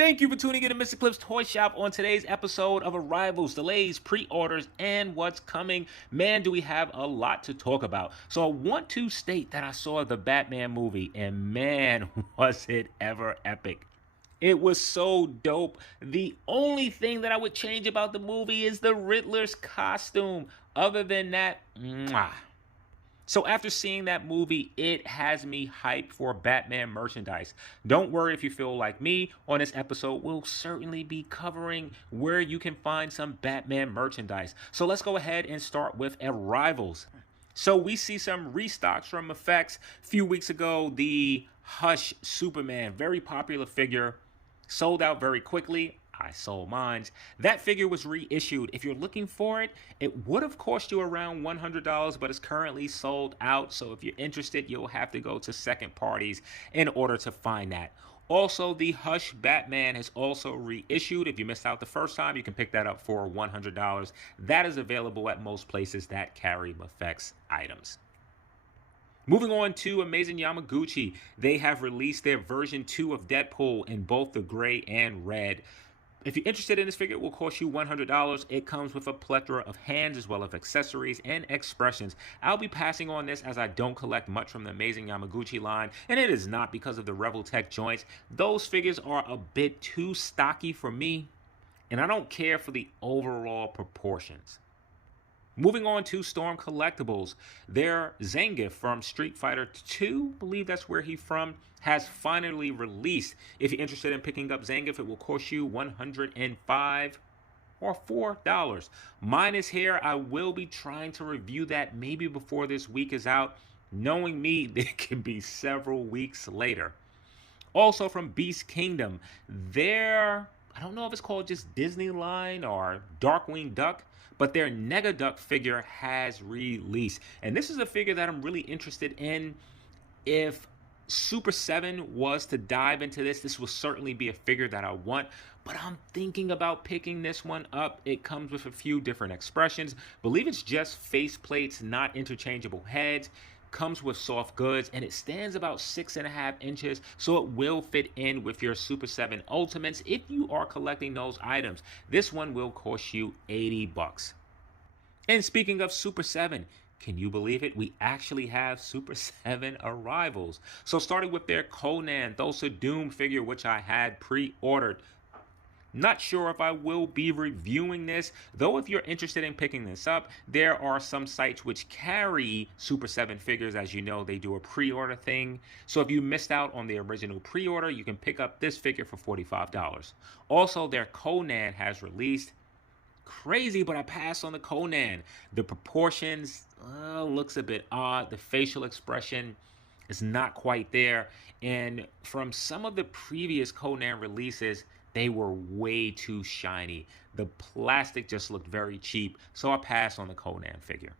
Thank you for tuning in to Mr. Cliff's Toy Shop on today's episode of Arrivals, Delays, Pre-Orders, and What's Coming. Man, do we have a lot to talk about. So I want to state that I saw the Batman movie, and man, was it ever epic. It was so dope. The only thing that I would change about the movie is the Riddler's costume. Other than that, mwah. So after seeing that movie, it has me hyped for Batman merchandise. Don't worry if you feel like me. On this episode, we'll certainly be covering where you can find some Batman merchandise. So let's go ahead and start with Arrivals. So we see some restocks from Effects. A few weeks ago, the Hush Superman, very popular figure, sold out very quickly. I sold mine. That figure was reissued. If you're looking for it, it would have cost you around $100, but it's currently sold out. So if you're interested, you'll have to go to second parties in order to find that. Also, the Hush Batman has also reissued. If you missed out the first time, you can pick that up for $100. That is available at most places that carry Effects items. Moving on to Amazing Yamaguchi, they have released their version 2 of Deadpool in both the gray and red. If you're interested in this figure, it will cost you $100. It comes with a plethora of hands as well as accessories and expressions. I'll be passing on this as I don't collect much from the Amazing Yamaguchi line, and it is not because of the Reveltech joints. Those figures are a bit too stocky for me, and I don't care for the overall proportions. Moving on to Storm Collectibles, their Zangief from Street Fighter 2, I believe that's where he's from, has finally released. If you're interested in picking up Zangief, it will cost you $105 or $4. Mine is here. I will be trying to review that maybe before this week is out. Knowing me, it can be several weeks later. Also from Beast Kingdom, their, I don't know if it's called just Disney line or Darkwing Duck, but their Neca Duck figure has released. And this is a figure that I'm really interested in. If Super 7 was to dive into this, this will certainly be a figure that I want. But I'm thinking about picking this one up. It comes with a few different expressions. Believe it's just face plates, not interchangeable heads. Comes with soft goods, and it stands about 6.5 inches, so it will fit in with your Super 7 Ultimates if you are collecting those items. This one will cost you $80. And speaking of Super 7, can you believe it? We actually have Super 7 arrivals. So starting with their Conan Thulsa Doom figure, which I had pre-ordered. Not sure if I will be reviewing this, though if you're interested in picking this up, there are some sites which carry Super 7 figures. As you know, they do a pre-order thing. So if you missed out on the original pre-order, you can pick up this figure for $45. Also, their Conan has released. Crazy, but I passed on the Conan. The proportions looks a bit odd. The facial expression is not quite there. And from some of the previous Conan releases, they were way too shiny. The plastic just looked very cheap, so I passed on the Conan figure.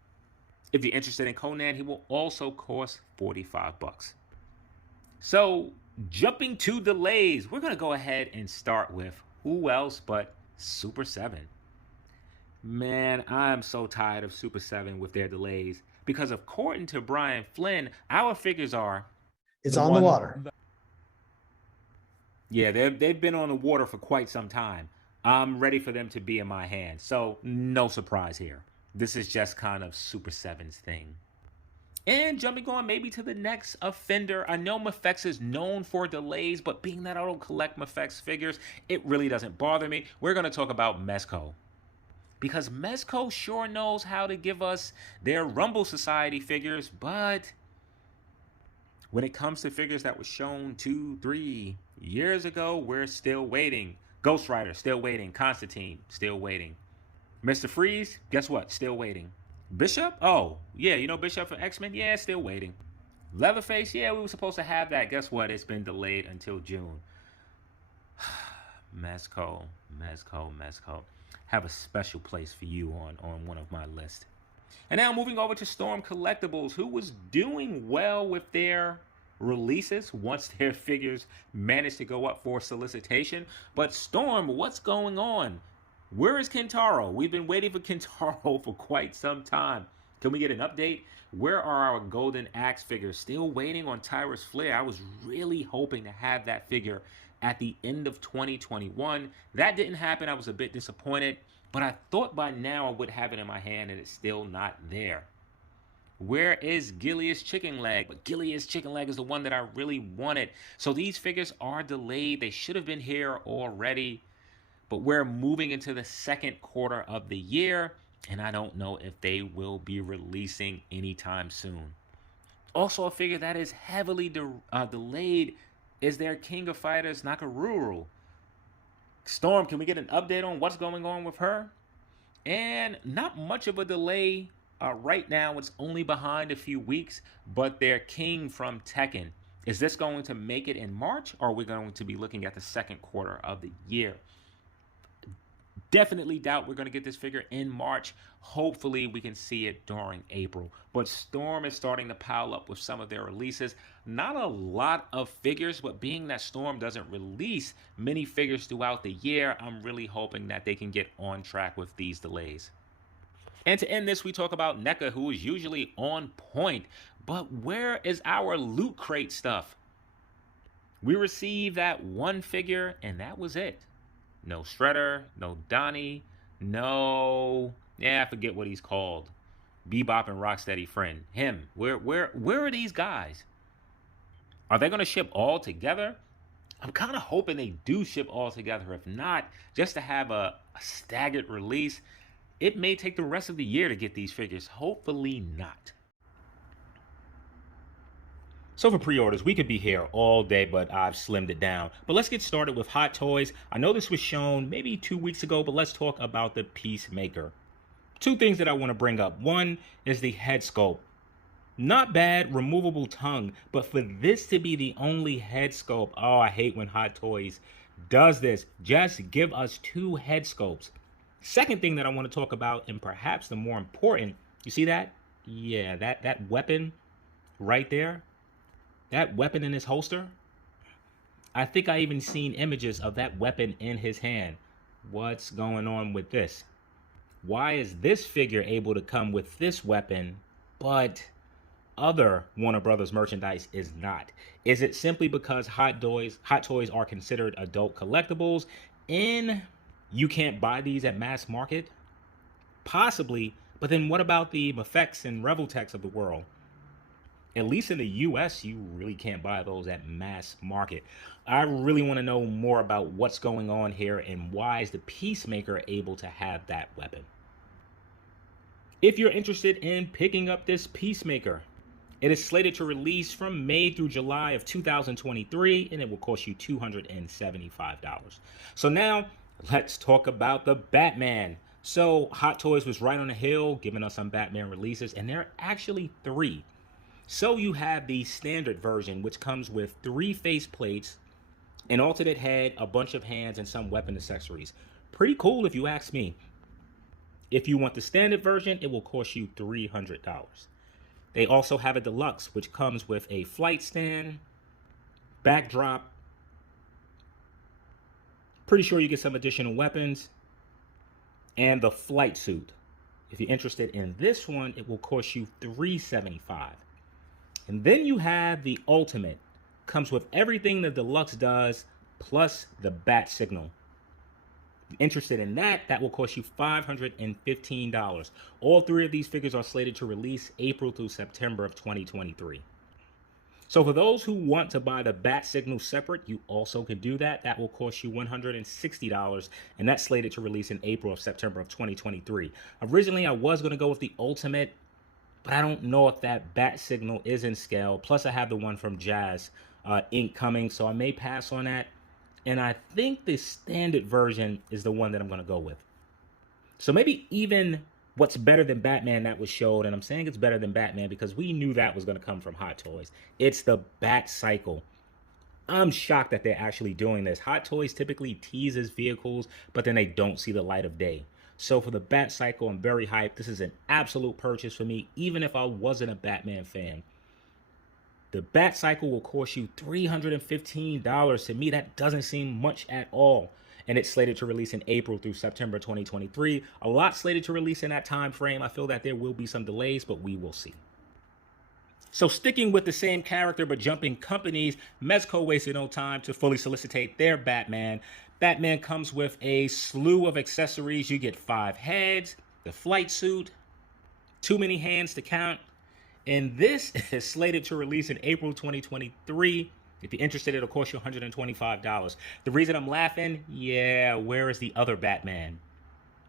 If you're interested in Conan, he will also cost $45. So, jumping to delays, we're going to go ahead and start with who else but Super 7. Man, I'm so tired of Super 7 with their delays, because according to Brian Flynn, our figures are... It's on the water. Yeah, they've been on the water for quite some time. I'm ready for them to be in my hands. So no surprise here. This is just kind of Super 7's thing. And jumping on maybe to the next offender. I know Mafex is known for delays, but being that I don't collect Mafex figures, it really doesn't bother me. We're going to talk about Mezco. Because Mezco sure knows how to give us their Rumble Society figures, but when it comes to figures that were shown 2-3 years ago, we're still waiting. Ghost Rider, still waiting. Constantine, still waiting. Mr. Freeze, guess what? Still waiting. Bishop? Oh, yeah, you know Bishop for X-Men? Yeah, still waiting. Leatherface? Yeah, we were supposed to have that. Guess what? It's been delayed until June. Mezco. Have a special place for you on one of my lists. And now moving over to Storm Collectibles, who was doing well with their releases once their figures managed to go up for solicitation. But Storm, what's going on? Where is Kentaro? We've been waiting for Kentaro for quite some time. Can we get an update? Where are our Golden Axe figures? Still waiting on Tyrus Flair. I was really hoping to have that figure at the end of 2021. That didn't happen. I was a bit disappointed, but I thought by now I would have it in my hand, and it's still not there. Where is Gilead's chicken leg? But Gilead's chicken leg is the one that I really wanted. So these figures are delayed. They should have been here already, but we're moving into the second quarter of the year, and I don't know if they will be releasing anytime soon. Also, a figure that is heavily delayed is their King of Fighters, Nakaru. Storm, can we get an update on what's going on with her? And not much of a delay. Right now, it's only behind a few weeks, but their King from Tekken. Is this going to make it in March, or are we going to be looking at the second quarter of the year? Definitely doubt we're going to get this figure in March. Hopefully, we can see it during April. But Storm is starting to pile up with some of their releases. Not a lot of figures, but being that Storm doesn't release many figures throughout the year, I'm really hoping that they can get on track with these delays. And to end this, we talk about Neca, who is usually on point. But where is our Loot Crate stuff? We received that one figure, and that was it. No Shredder, no Donnie, no... I forget what he's called. Bebop and Rocksteady friend. Him. Where are these guys? Are they going to ship all together? I'm kind of hoping they do ship all together. If not, just to have a staggered release. It may take the rest of the year to get these figures. Hopefully not. So for pre-orders, we could be here all day, but I've slimmed it down. But let's get started with Hot Toys. I know this was shown maybe 2 weeks ago, but let's talk about the Peacemaker. Two things that I want to bring up. One is the head sculpt. Not bad, removable tongue, but for this to be the only head sculpt, oh, I hate when Hot Toys does this. Just give us two head sculpts. Second thing that I want to talk about, and perhaps the more important, you see that? Yeah, that weapon right there. That weapon in his holster. I think I even seen images of that weapon in his hand. What's going on with this? Why is this figure able to come with this weapon, but other Warner Brothers merchandise is not? Is it simply because Hot Toys are considered adult collectibles and you can't buy these at mass market? Possibly, but then what about the Mafex and Revoltex of the world? At least in the US, you really can't buy those at mass market. I really want to know more about what's going on here and why is the Peacemaker able to have that weapon. If you're interested in picking up this Peacemaker, it is slated to release from May through July of 2023, and it will cost you $275. So now, let's talk about the Batman. So Hot Toys was right on the hill, giving us some Batman releases, and there are actually 3. So you have the standard version, which comes with 3 face plates, an alternate head, a bunch of hands, and some weapon accessories. Pretty cool if you ask me. If you want the standard version, it will cost you $300. They also have a deluxe, which comes with a flight stand, backdrop. Pretty sure you get some additional weapons, and the flight suit. If you're interested in this one, it will cost you $375. And then you have the Ultimate. Comes with everything the deluxe does, plus the bat signal. If you're interested in that, that will cost you $515. All 3 of these figures are slated to release April through September of 2023. So for those who want to buy the bat signal separate, you also could do that. That will cost you $160, and that's slated to release in April or September of 2023. Originally, I was going to go with the Ultimate, but I don't know if that bat signal is in scale. Plus, I have the one from Jazz Inc. coming, so I may pass on that. And I think the standard version is the one that I'm going to go with. So maybe even what's better than Batman that was showed, and I'm saying it's better than Batman because we knew that was going to come from Hot Toys. It's the Bat Cycle. I'm shocked that they're actually doing this. Hot Toys typically teases vehicles, but then they don't see the light of day. So for the Bat Cycle, I'm very hyped. This is an absolute purchase for me, even if I wasn't a Batman fan. The Bat Cycle will cost you $315. To me, that doesn't seem much at all. And it's slated to release in April through September 2023. A lot slated to release in that time frame. I feel that there will be some delays, but we will see. So sticking with the same character but jumping companies, Mezco wasted no time to fully solicitate their Batman. Batman comes with a slew of accessories. You get 5 heads, the flight suit, too many hands to count. And this is slated to release in April 2023. If you're interested, it'll cost you $125. The reason I'm laughing, yeah, where is the other Batman?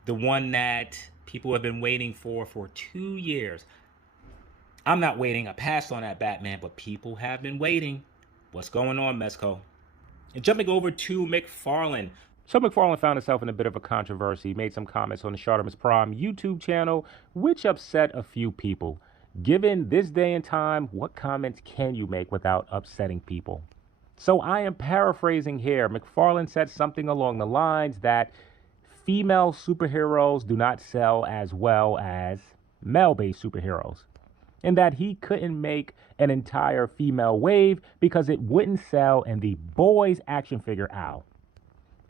The one that people have been waiting for 2 years. I'm not waiting. I passed on that Batman, but people have been waiting. What's going on, Mezco? And jumping over to McFarlane. So McFarlane found himself in a bit of a controversy. He made some comments on the Shartimus Prime YouTube channel, which upset a few people. Given this day and time, what comments can you make without upsetting people? So I am paraphrasing here. McFarlane said something along the lines that female superheroes do not sell as well as male-based superheroes, and that he couldn't make an entire female wave because it wouldn't sell in the boys action figure aisle.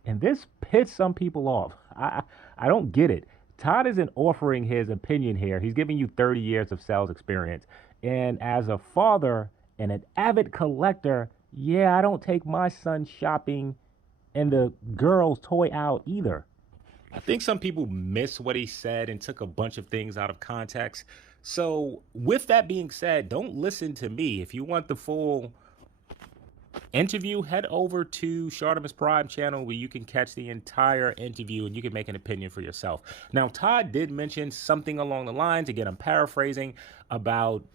And this pissed some people off. I don't get it. Todd isn't offering his opinion here. He's giving you 30 years of sales experience. And as a father and an avid collector, yeah, I don't take my son shopping in the girls' toy aisle either. I think some people missed what he said and took a bunch of things out of context. So with that being said, don't listen to me. If you want the full interview, head over to Shartimus Prime channel where you can catch the entire interview and you can make an opinion for yourself. Now, Todd did mention something along the lines, again, I'm paraphrasing, about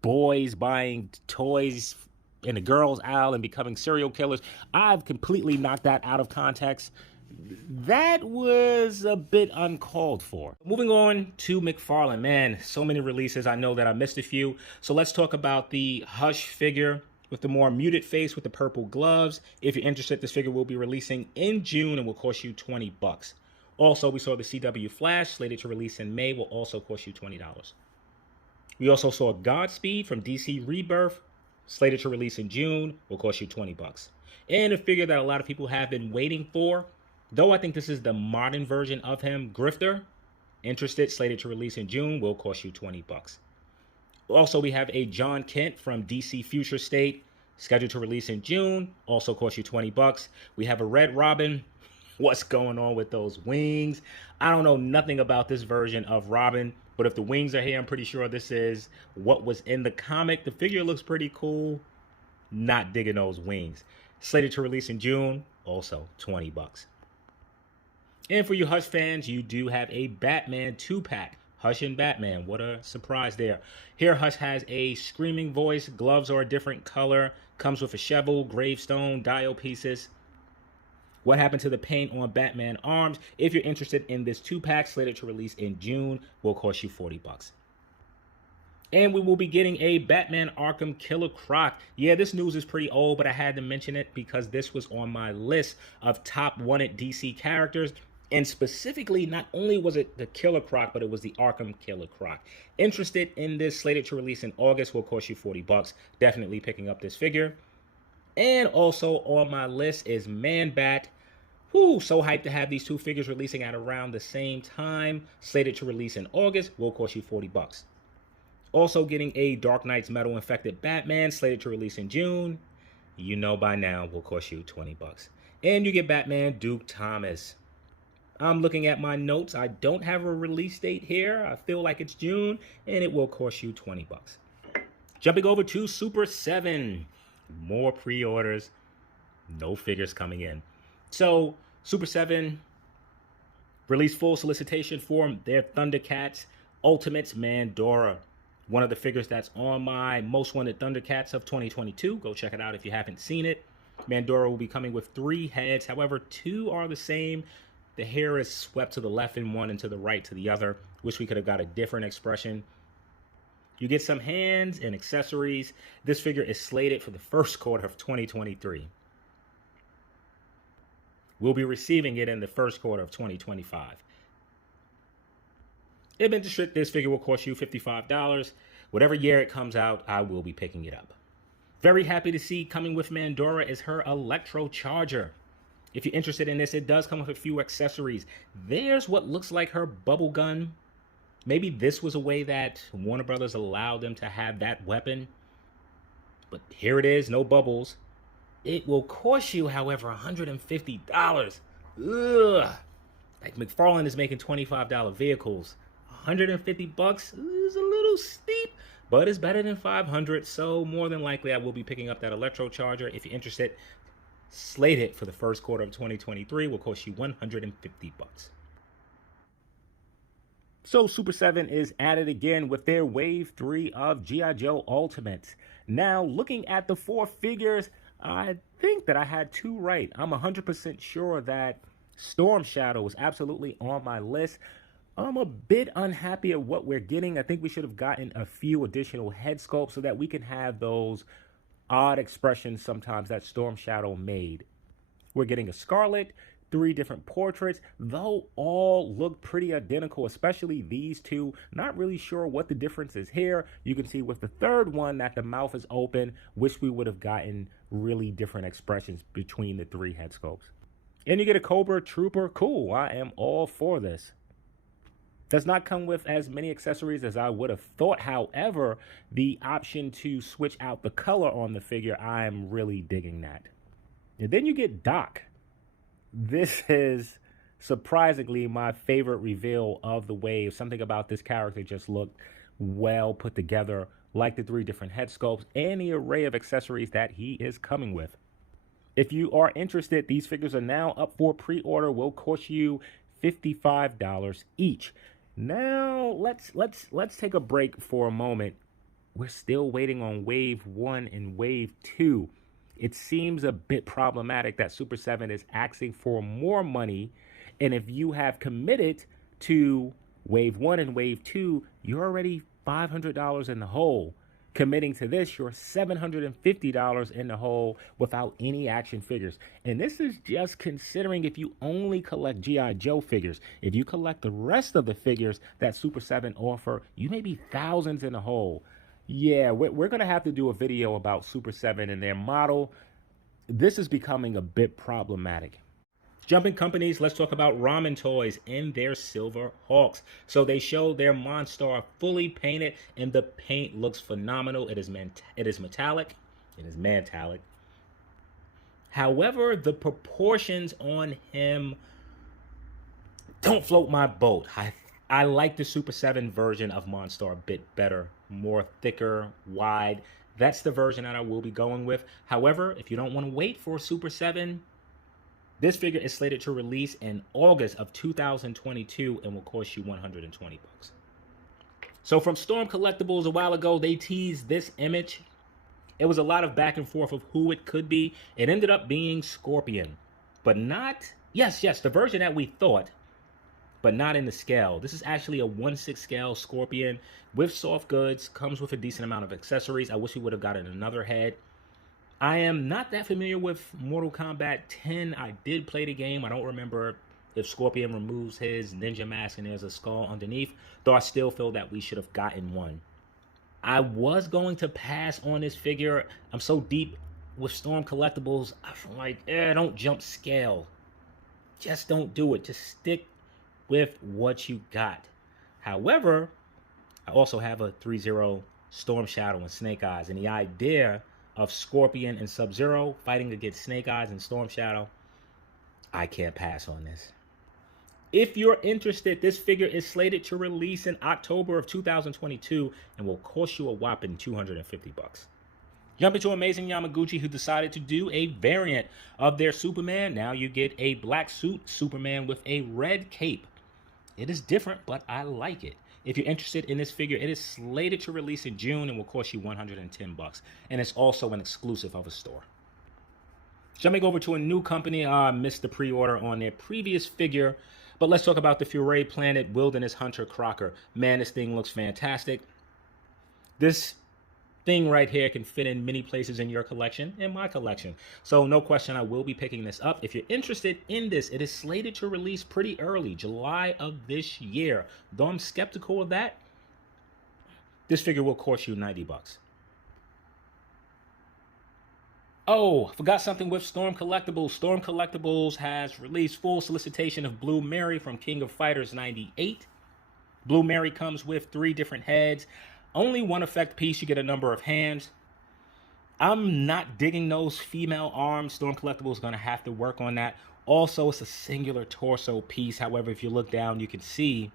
boys buying toys in the girls' aisle and becoming serial killers. I've completely knocked that out of context. That was a bit uncalled for. Moving on to McFarlane. Man, so many releases. I know that I missed a few. So let's talk about the Hush figure with the more muted face with the purple gloves. If you're interested, this figure will be releasing in June and will cost you $20. Also, we saw the CW Flash slated to release in May, will also cost you $20. We also saw Godspeed from DC Rebirth slated to release in June, will cost you $20. And a figure that a lot of people have been waiting for, though I think this is the modern version of him, Grifter, interested, slated to release in June, will cost you $20. Also, we have a John Kent from DC Future State, scheduled to release in June, also cost you $20. We have a Red Robin. What's going on with those wings? I don't know nothing about this version of Robin, but if the wings are here, I'm pretty sure this is what was in the comic. The figure looks pretty cool. Not digging those wings. Slated to release in June, also $20. And for you Hush fans, you do have a Batman 2-pack. Hush and Batman, what a surprise there. Here Hush has a screaming voice, gloves are a different color, comes with a shovel, gravestone, dial pieces. What happened to the paint on Batman arms? If you're interested in this 2-pack, slated to release in June, will cost you $40. And we will be getting a Batman Arkham Killer Croc. Yeah, this news is pretty old, but I had to mention it because this was on my list of top wanted DC characters. And specifically, not only was it the Killer Croc, but it was the Arkham Killer Croc. Interested in this, slated to release in August, will cost you $40. Definitely picking up this figure. And also on my list is Man-Bat. Whoo, so hyped to have these two figures releasing at around the same time. Slated to release in August, will cost you $40. Also getting a Dark Knight's Metal Infected Batman, slated to release in June. You know by now, will cost you $20. And you get Batman Duke Thomas. I'm looking at my notes. I don't have a release date here. I feel like it's June, and it will cost you $20. Jumping over to Super 7. More pre-orders, no figures coming in. So Super 7 released full solicitation for their Thundercats Ultimates Mandora. One of the figures that's on my most wanted Thundercats of 2022. Go check it out if you haven't seen it. Mandora will be coming with 3 heads. However, 2 are the same. The hair is swept to the left in one and to the right to the other. Wish we could have got a different expression. You get some hands and accessories. This figure is slated for the first quarter of 2023. We'll be receiving it in the first quarter of 2025. If interested, this figure will cost you $55. Whatever year it comes out, I will be picking it up. Very happy to see coming with Mandora is her Electro Charger. If you're interested in this, it does come with a few accessories. There's what looks like her bubble gun. Maybe this was a way that Warner Brothers allowed them to have that weapon. But here it is, no bubbles. It will cost you, however, $150. Ugh. Like McFarlane is making $25 vehicles. $150 is a little steep, but it's better than $500. So more than likely, I will be picking up that Electro Charger. If you're interested, slated for the first quarter of 2023 will cost you $150. So Super 7 is at it again with their Wave 3 of G.I. Joe Ultimates. Now, looking at the 4 figures, I think that I had 2 right. I'm 100% sure that Storm Shadow was absolutely on my list. I'm a bit unhappy at what we're getting. I think we should have gotten a few additional head sculpts so that we can have those odd expressions sometimes that Storm Shadow made. We're getting a Scarlet, 3 different portraits, though all look pretty identical, especially these 2. Not really sure what the difference is here. You can see with the 3rd one that the mouth is open. Wish we would have gotten really different expressions between the 3 head sculpts. And you get a Cobra Trooper. Cool, I am all for this. Does not come with as many accessories as I would have thought. However, the option to switch out the color on the figure, I'm really digging that. And then you get Doc. This is surprisingly my favorite reveal of the wave. Something about this character just looked well put together, like the 3 different head sculpts and the array of accessories that he is coming with. If you are interested, these figures are now up for pre-order. Will cost you $55 each. Now let's take a break for a moment. We're still waiting on Wave 1 and Wave 2. It seems a bit problematic that Super 7 is asking for more money, and if you have committed to Wave 1 and Wave 2, you're already $500 in the hole. Committing to this, you're $750 in the hole without any action figures. And this is just considering if you only collect G.I. Joe figures. If you collect the rest of the figures that Super 7 offer, you may be thousands in the hole. Yeah, we're going to have to do a video about Super 7 and their model. This is becoming a bit problematic. Jumping companies, let's talk about Ramen Toys and their Silver Hawks. So they show their Monstar fully painted, and the paint looks phenomenal. It is metallic. It is metallic. However, the proportions on him don't float my boat. I like the Super 7 version of Monstar a bit better, more thicker, wide. That's the version that I will be going with. However, if you don't want to wait for Super 7, this figure is slated to release in August of 2022 and will cost you $120. So from Storm Collectibles a while ago, they teased this image. It was a lot of back and forth of who it could be. It ended up being Scorpion, but not, yes, the version that we thought, but not in the scale. This is actually a 1/6 scale Scorpion with soft goods, comes with a decent amount of accessories. I wish we would have gotten another head. I am not that familiar with Mortal Kombat 10. I did play the game. I don't remember if Scorpion removes his ninja mask and there's a skull underneath, though I still feel that we should have gotten one. I was going to pass on this figure. I'm so deep with Storm Collectibles. I'm like, don't jump scale. Just don't do it. Just stick with what you got. However, I also have a 3-0 Storm Shadow and Snake Eyes, and the idea of Scorpion and Sub-Zero fighting against Snake Eyes and Storm Shadow, I can't pass on this. If you're interested, this figure is slated to release in October of 2022 and will cost you a whopping $250. Jumping to Amazing Yamaguchi, who decided to do a variant of their Superman. Now you get a black suit Superman with a red cape. It is different, but I like it. If you're interested in this figure, it is slated to release in June and will cost you $110. And it's also an exclusive of a store. Jumping over to a new company, I missed the pre-order on their previous figure. But let's talk about the Fury Planet Wilderness Hunter Crocker. Man, this thing looks fantastic. This thing right here can fit in many places in your collection, in my collection. So no question, I will be picking this up. If you're interested in this, it is slated to release pretty early, July of this year. Though I'm skeptical of that, this figure will cost you $90. Oh, forgot something with Storm Collectibles. Storm Collectibles has released full solicitation of Blue Mary from King of Fighters 98. Blue Mary comes with 3 different heads. Only one effect piece, you get a number of hands. I'm not digging those female arms. Storm Collectibles is going to have to work on that. Also, it's a singular torso piece. However, if you look down, you can see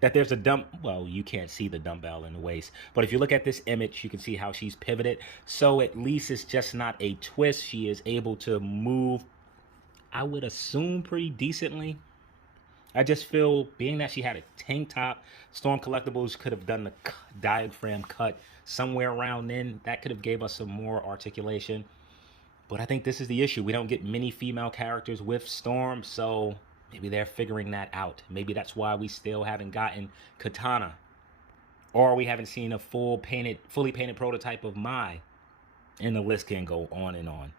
that there's a well, you can't see the dumbbell in the waist. But if you look at this image, you can see how she's pivoted. So at least it's just not a twist. She is able to move, I would assume, pretty decently. I just feel, being that she had a tank top, Storm Collectibles could have done the diaphragm cut somewhere around then. That could have gave us some more articulation. But I think this is the issue. We don't get many female characters with Storm, so maybe they're figuring that out. Maybe that's why we still haven't gotten Katana. Or we haven't seen a fully painted prototype of Mai. And the list can go on and on.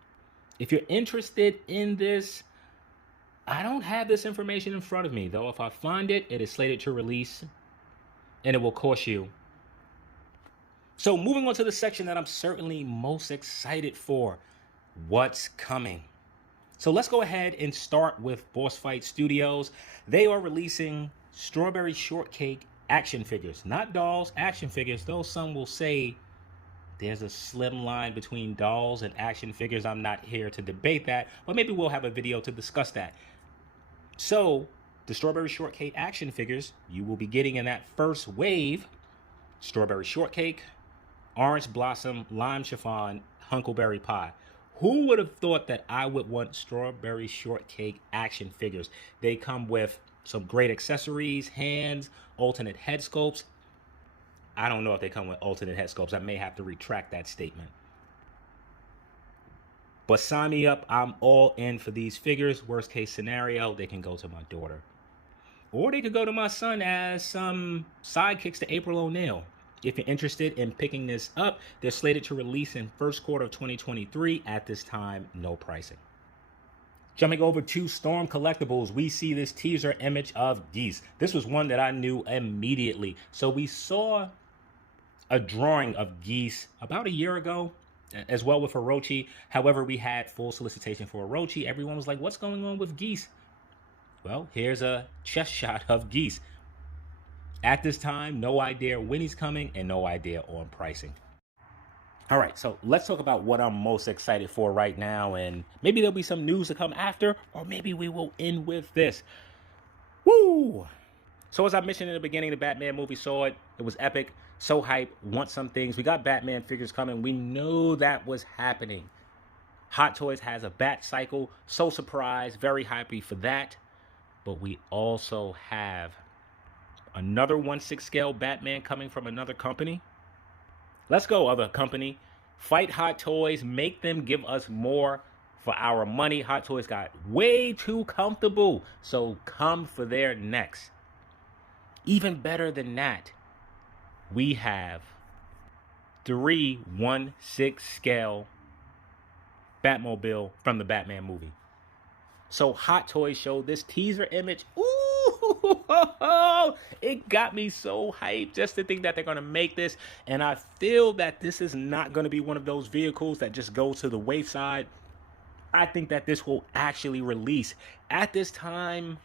If you're interested in this, I don't have this information in front of me, though. If I find it, it is slated to release, and it will cost you. So moving on to the section that I'm certainly most excited for, what's coming. So let's go ahead and start with Boss Fight Studios. They are releasing Strawberry Shortcake action figures, not dolls, action figures, though some will say there's a slim line between dolls and action figures. I'm not here to debate that, but maybe we'll have a video to discuss that. So, the Strawberry Shortcake action figures, you will be getting in that first wave, Strawberry Shortcake, Orange Blossom, Lime Chiffon, Huckleberry Pie. Who would have thought that I would want Strawberry Shortcake action figures? They come with some great accessories, hands, alternate head sculpts. I don't know if they come with alternate head sculpts. I may have to retract that statement. But sign me up. I'm all in for these figures. Worst case scenario, they can go to my daughter. Or they could go to my son as some sidekicks to April O'Neil. If you're interested in picking this up, they're slated to release in first quarter of 2023. At this time, no pricing. Jumping over to Storm Collectibles, we see this teaser image of Geese. This was one that I knew immediately. So we saw a drawing of Geese about a year ago, as well with Orochi. However, we had full solicitation for Orochi. Everyone was like, what's going on with Geese? Well, here's a chest shot of Geese. At this time, no idea when he's coming and no idea on pricing. All right, so let's talk about what I'm most excited for right now, and maybe there'll be some news to come after, or maybe we will end with this. Woo! So as I mentioned in the beginning, the Batman movie saw it. It was epic. So hype. Want some things. We got Batman figures coming. We knew that was happening. Hot Toys has a Bat Cycle. So surprised. Very happy for that. But we also have another 1/6 scale Batman coming from another company. Let's go, other company. Fight Hot Toys. Make them give us more for our money. Hot Toys got way too comfortable. So come for their next. Even better than that, we have 3 1/6 scale Batmobile from the Batman movie. So Hot Toys showed this teaser image. Ooh, it got me so hyped just to think that they're going to make this. And I feel that this is not going to be one of those vehicles that just goes to the wayside. I think that this will actually release. At this time,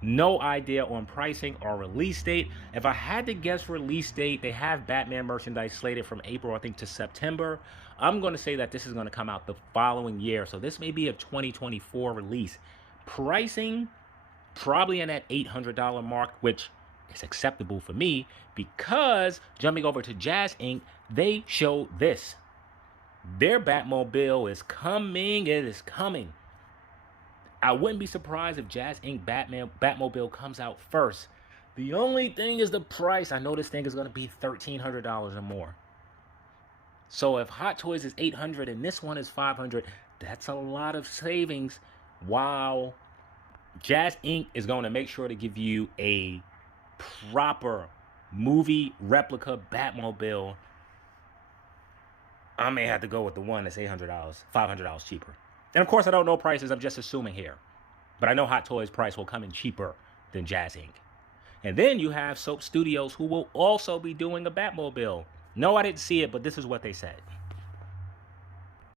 no idea on pricing or release date. If I had to guess release date, they have Batman merchandise slated from April, I think, to September. I'm going to say that this is going to come out the following year. So this may be a 2024 release. Pricing, probably in that $800 mark, which is acceptable for me, because jumping over to Jazz Inc., they showed this. Their Batmobile is coming. It is coming. I wouldn't be surprised if Jazz Inc. Batmobile comes out first. The only thing is the price. I know this thing is going to be $1,300 or more. So if Hot Toys is $800 and this one is $500, that's a lot of savings. While Jazz Inc. is going to make sure to give you a proper movie replica Batmobile. I may have to go with the one that's $800, $500 cheaper. And of course, I don't know prices. I'm just assuming here. But I know Hot Toys price will come in cheaper than Jazz Inc. And then you have Soap Studios, who will also be doing a Batmobile. No, I didn't see it, but this is what they said.